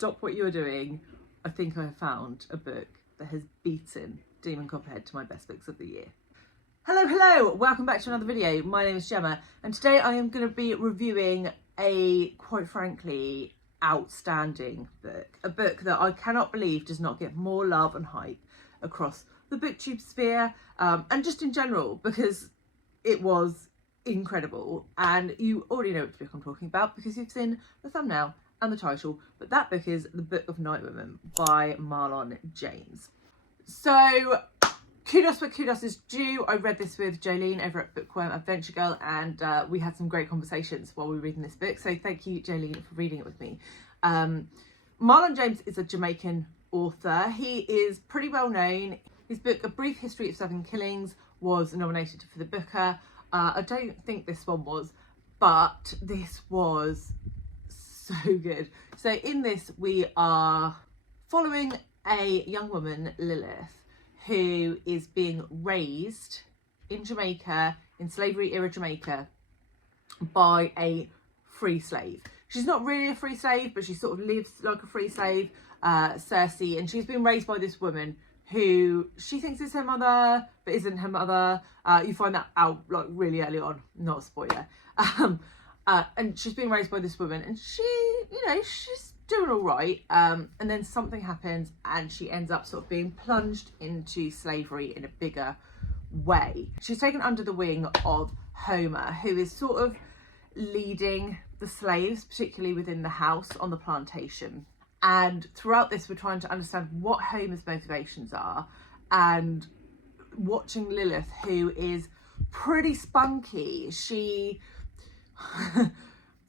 stop what you are doing. I think I have found a book that has beaten Demon Copperhead to my best books of the year. Hello, welcome back to another video. My name is Gemma and today I am going to be reviewing a, quite frankly, outstanding book. A book that I cannot believe does not get more love and hype across the booktube sphere and just in general, because it was incredible. And you already know which book I'm talking about because you've seen the thumbnail and the title, but that book is The Book of Night Women by Marlon James. So kudos where kudos is due. I read this with Jolene over at Bookworm Adventure Girl and we had some great conversations while we were reading this book, so thank you Jolene for reading it with me. Marlon James is a Jamaican author. He is pretty well known. His book A Brief History of 7 Killings was nominated for the Booker. I don't think this one was, but this was so good. So in this we are following a young woman, Lilith, who is being raised in Jamaica, in slavery era Jamaica, by a free slave. She's not really a free slave, but she sort of lives like a free slave, Cersei, and she's been raised by this woman who she thinks is her mother, but isn't her mother. You find that out like really early on, not a spoiler. And she's being raised by this woman and she, you know, she's doing all right. And then something happens and she ends up sort of being plunged into slavery in a bigger way. She's taken under the wing of Homer, who is sort of leading the slaves, particularly within the house on the plantation. And throughout this, we're trying to understand what Homer's motivations are and watching Lilith, who is pretty spunky. She...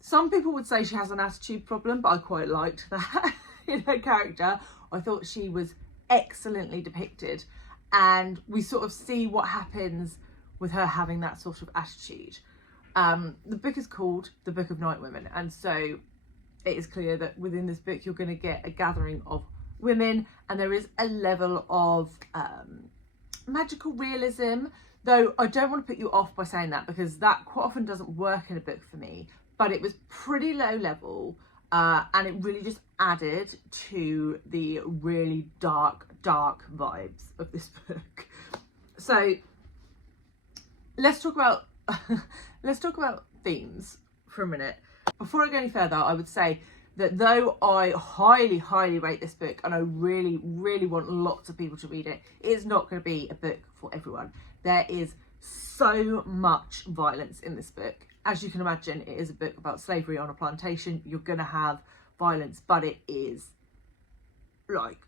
Some people would say she has an attitude problem, but I quite liked that in her character. I thought she was excellently depicted and we sort of see what happens with her having that sort of attitude. The book is called The Book of Night Women, and so it is clear that within this book you're going to get a gathering of women and there is a level of magical realism. Though I don't want to put you off by saying that, because that quite often doesn't work in a book for me, but it was pretty low level and it really just added to the really dark vibes of this book. So let's talk about themes for a minute. Before I go any further, I would say that though I highly rate this book and I really want lots of people to read it, it is not going to be a book for everyone. There is so much violence in this book. As you can imagine, it is a book about slavery on a plantation. You're going to have violence, but it is like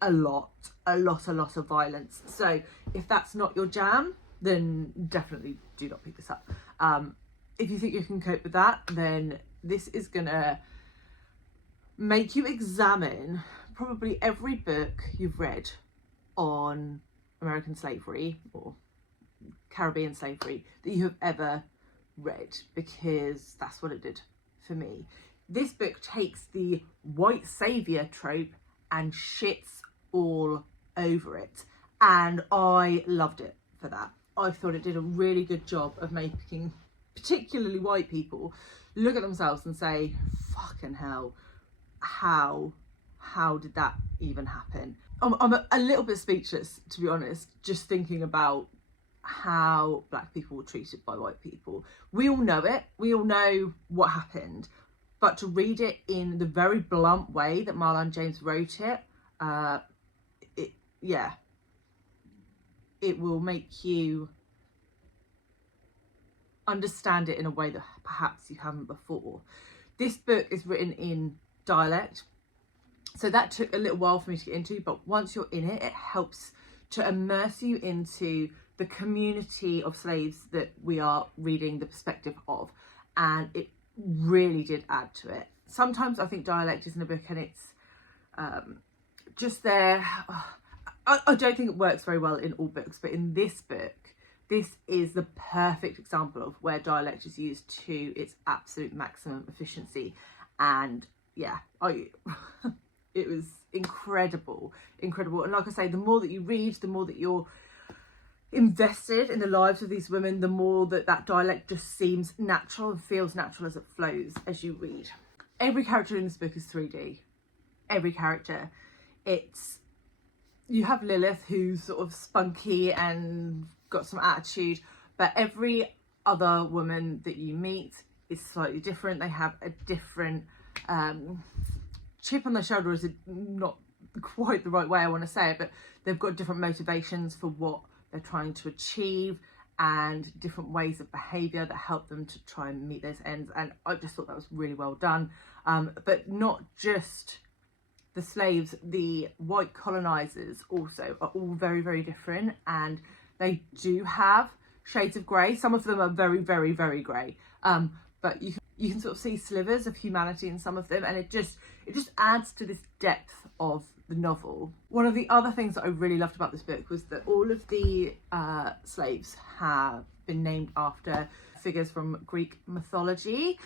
a lot of violence. So if that's not your jam, then definitely do not pick this up. If you think you can cope with that, then this is going to make you examine probably every book you've read on American slavery or Caribbean slavery that you have ever read, because that's what it did for me. This book takes the white saviour trope and shits all over it, and I loved it for that. I thought it did a really good job of making particularly white people look at themselves and say, fucking hell, how did that even happen? I'm a little bit speechless, to be honest, just thinking about how black people were treated by white people. We all know it, we all know what happened, but to read it in the very blunt way that Marlon James wrote it, it will make you understand it in a way that perhaps you haven't before. This book is written in dialect, so that took a little while for me to get into, but once you're in it, it helps to immerse you into the community of slaves that we are reading the perspective of, and it really did add to it. Sometimes I think dialect is in a book and it's just there. I don't think it works very well in all books, but in this book, this is the perfect example of where dialect is used to its absolute maximum efficiency. And yeah, it was incredible. And like I say, the more that you read, the more that you're invested in the lives of these women, the more that dialect just seems natural and feels natural as it flows as you read. Every character in this book is 3D. every character. You have Lilith, who's sort of spunky and got some attitude, but every other woman that you meet is slightly different. They have a different chip on their shoulder, is not quite the right way I want to say it, but they've got different motivations for what they're trying to achieve and different ways of behaviour that help them to try and meet those ends. And I just thought that was really well done. But not just the slaves, the white colonisers also are all very, very different, and they do have shades of grey. Some of them are very, very, very grey, but you can sort of see slivers of humanity in some of them, and it just adds to this depth of the novel. One of the other things that I really loved about this book was that all of the slaves have been named after figures from Greek mythology.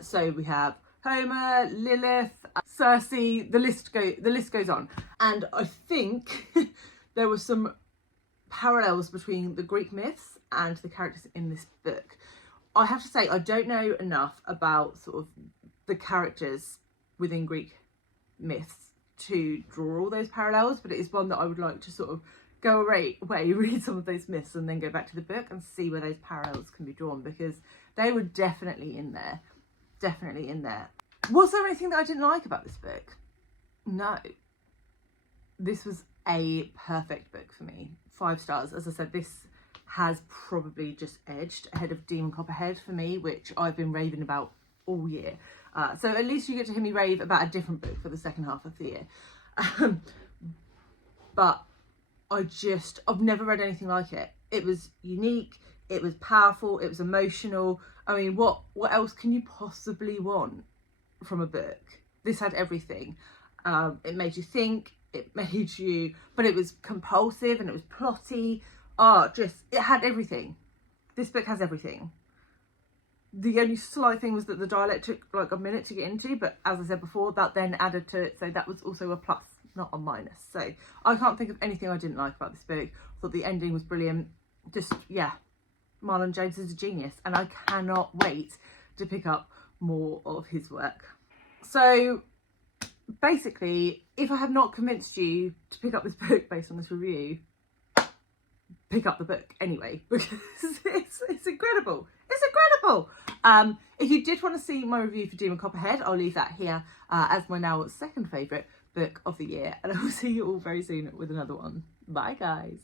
So we have Homer, Lilith, Circe, the list goes on. And I think there were some parallels between the Greek myths and the characters in this book. I have to say, I don't know enough about sort of the characters within Greek myths to draw all those parallels, but it is one that I would like to sort of go away, read some of those myths and then go back to the book and see where those parallels can be drawn, because they were definitely in there. Definitely in there. Was there anything that I didn't like about this book? No. This was a perfect book for me. 5 stars. As I said, this has probably just edged ahead of Demon Copperhead for me, which I've been raving about all year. So at least you get to hear me rave about a different book for the second half of the year. But I've never read anything like it. It was unique, it was powerful, it was emotional. I mean, what else can you possibly want from a book? This had everything. It made you think, but it was compulsive and it was plotty. It had everything. This book has everything. The only slight thing was that the dialect took like a minute to get into, but as I said before, that then added to it, so that was also a plus, not a minus. So I can't think of anything I didn't like about this book. I thought the ending was brilliant. Just, yeah, Marlon James is a genius, and I cannot wait to pick up more of his work. So basically, if I have not convinced you to pick up this book based on this review, pick up the book anyway, because it's incredible. It's incredible. If you did want to see my review for Demon Copperhead, I'll leave that here as my now second favourite book of the year, and I will see you all very soon with another one. Bye guys.